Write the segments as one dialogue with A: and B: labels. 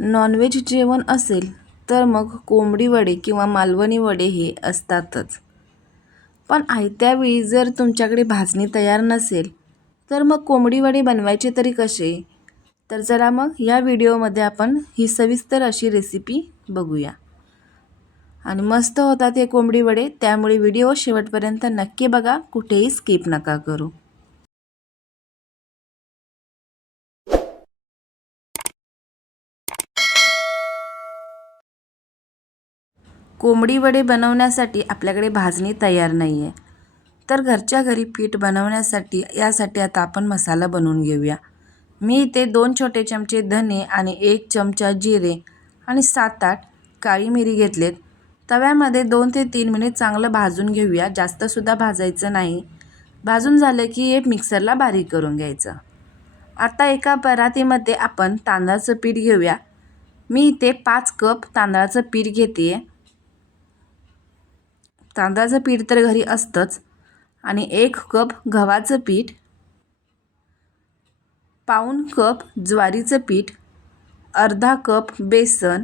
A: Non veg जेवण असेल तर मग कोंबडी वडे किंवा मालवणी वडे हे असतातच. पण आयत्या वेळी जर तुमच्याकडे भाजणी तयार नसेल तर मग कोंबडी वडे बनवायचे तरी कसे? तर चला मग या व्हिडिओमध्ये आपण ही सविस्तर अशी रेसिपी बघूया. आणि मस्त होतात हे कोंबडी वडे त्यामुळे व्हिडिओ शेवटपर्यंत नक्की बघा कुठेही स्किप नका करू. कोंबडी वडे बनवण्यासाठी आपल्याकडे भाजणी तयार नाही आहे तर घरच्या घरी पीठ बनवण्यासाठी यासाठी आता आपण मसाला बनवून घेऊया. मी इथे दोन छोटे चमचे धने आणि एक चमचा जिरे आणि सात आठ काळी मिरी घेतलेत. तव्यामध्ये दोन ते तीन मिनिट चांगलं भाजून घेऊया. जास्तसुद्धा भाजायचं नाही. भाजून झालं की एक मिक्सरला बारीक करून घ्यायचं. आता एका परातीमध्ये आपण तांदळाचं पीठ घेऊया. मी इथे पाच कप तांदळाचं पीठ घेते आहे तांदळाचं पीठ तर घरी असतंच. आणि एक कप गव्हाचं पीठ पाऊण कप ज्वारीचं पीठ अर्धा कप बेसन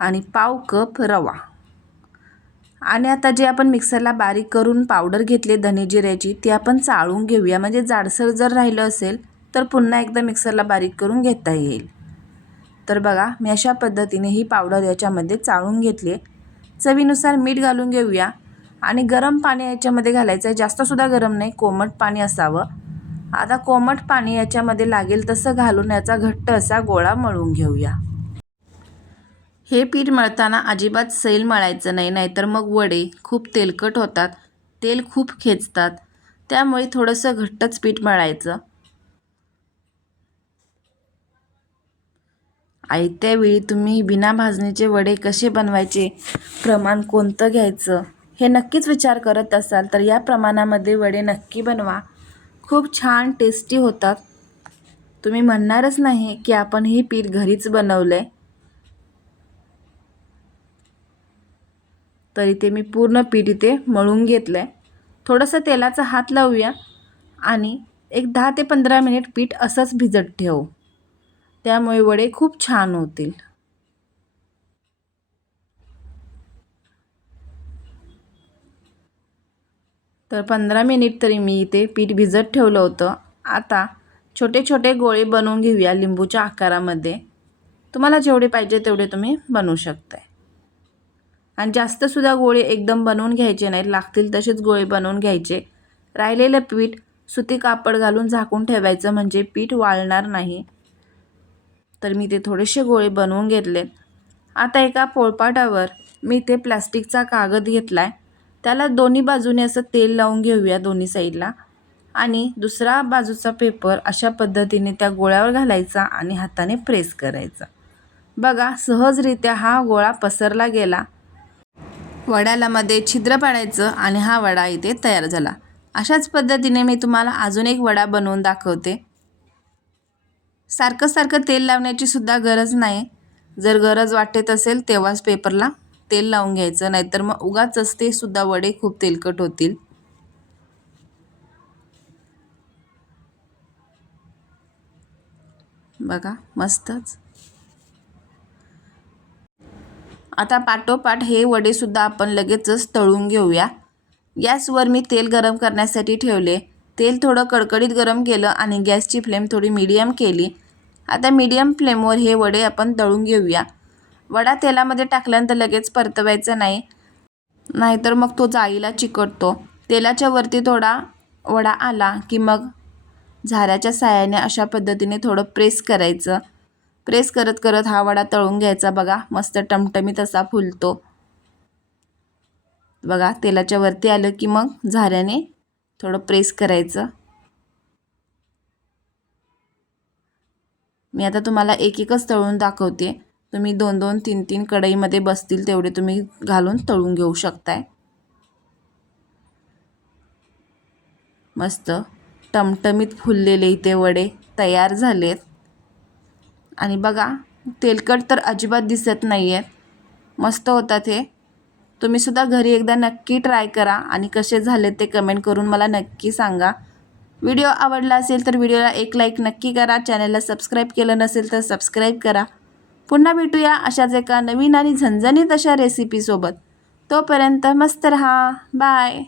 A: आणि पाव कप रवा. आणि आता जे आपण मिक्सरला बारीक करून पावडर घेतले धने जिऱ्याची ती आपण चाळून घेऊया. म्हणजे जाडसर जर राहिलं असेल तर पुन्हा एकदा मिक्सरला बारीक करून घेता येईल. तर बघा मी अशा पद्धतीने ही पावडर याच्यामध्ये चाळून घेतली चवीनुसार मीठ घालून घेऊया. आणि गरम पाणी याच्यामध्ये घालायचं आहे. जास्तसुद्धा गरम नाही कोमट पाणी असावं. आता कोमट पाणी याच्यामध्ये लागेल तसं घालून याचा घट्ट असा गोळा मळून घेऊया. हे पीठ मळताना अजिबात सैल मळायचं नाही नाहीतर मग वडे खूप तेलकट होतात तेल खूप खेचतात. त्यामुळे थोडंसं घट्टच पीठ मळायचं. आयत्यावेळी तुम्ही बिना भाजणीचे वडे कसे बनवायचे? प्रमाण कोणतं घ्यायचं? हे नक्कीच विचार करत असाल तर या प्रमाणामध्ये वडे नक्की बनवा. खूप छान टेस्टी होतात. तुम्ही म्हणणारच नाही की आपण हे पीठ घरीच बनवलं आहे तर इथे मी पूर्ण पीठ इथे मळून घेतलं आहे थोडंसं तेलाचा हात लावूया आणि एक दहा ते पंधरा मिनिट पीठ असंच भिजत ठेवू. त्यामुळे वडे खूप छान होतील. तर पंधरा मिनिट तरी मी इथे पीठ भिजत ठेवलं होतं. आता छोटे छोटे गोळे बनवून घेऊया लिंबूच्या आकारामध्ये. तुम्हाला जेवढे पाहिजे तेवढे तुम्ही बनवू शकताय. आणि जास्तसुद्धा गोळे एकदम बनवून घ्यायचे नाहीत लागतील तसेच गोळे बनवून घ्यायचे. राहिलेलं पीठ सुती कापड घालून झाकून ठेवायचं म्हणजे पीठ वाळणार नाही. तर मी ते थोडेसे गोळे बनवून घेतलेत. आता एका पोळपाटावर मी ते प्लास्टिकचा कागद घेतला आहे त्याला दोन्ही बाजूने असं तेल लावून घेऊया दोन्ही साईडला. आणि दुसरा बाजूचा पेपर अशा पद्धतीने त्या गोळ्यावर घालायचा आणि हाताने प्रेस करायचा. बघा सहजरित्या हा गोळा पसरला गेला. वड्याला मध्ये छिद्र पाडायचं आणि हा वडा इथे तयार झाला. अशाच पद्धतीने मी तुम्हाला अजून एक वडा बनवून दाखवते. सारखं सारखं तेल लावण्याची सुद्धा गरज नाही. जर गरज वाटत असेल तेव्हाच पेपरला तेल लावून घ्यायचं नाहीतर मग उगाच ते सुद्धा वडे खूप तेलकट होतील. बघा मस्तच. आता पाठोपाठ हे वडेसुद्धा आपण लगेचच तळून घेऊया. गॅसवर मी तेल गरम करण्यासाठी ठेवले. तेल थोडं कडकडीत गरम केलं आणि गॅसची फ्लेम थोडी मीडियम केली. आता मीडियम फ्लेमवर हे वडे आपण तळून घेऊया. वडा तेलामध्ये टाकल्यानंतर लगेच परतवायचा नाही. नाहीतर मग तो जाळीला चिकटतो. तेलाच्या वरती थोडा वडा आला की मग झाऱ्याच्या साह्याने अशा पद्धतीने थोडं प्रेस करायचं. प्रेस करत करत हा वडा तळून घ्यायचा बघा. मस्त टमटमीत असा फुलतो. बघा तेलाच्या वरती आलं की मग झाऱ्याने थोडं प्रेस करायचं. मी आता तुम्हाला एक एकच तळून दाखवते. तुम्ही दोन दोन तीन तीन कढईमध्ये बसतील तेवढे तुम्ही घालून तळून घेऊ शकताय. मस्त. टमटमीत फुललेले इथे वडे तयार झालेत. आणि बघा तेलकट तर अजिबात दिसत नाही आहेत मस्त होतात हे. तुम्हीसुद्धा घरी एकदा नक्की ट्राय करा आणि कसे झाले ते कमेंट करून मला नक्की सांगा. व्हिडिओ आवडला असेल तर व्हिडिओला एक लाईक नक्की करा. चॅनलला सबस्क्राईब केलं नसेल तर सबस्क्राईब करा. पुन्हा भेटूया अशाच एका नवीन आणि झणझणीत अशा रेसिपीसोबत तोपर्यंत मस्त रहा. बाय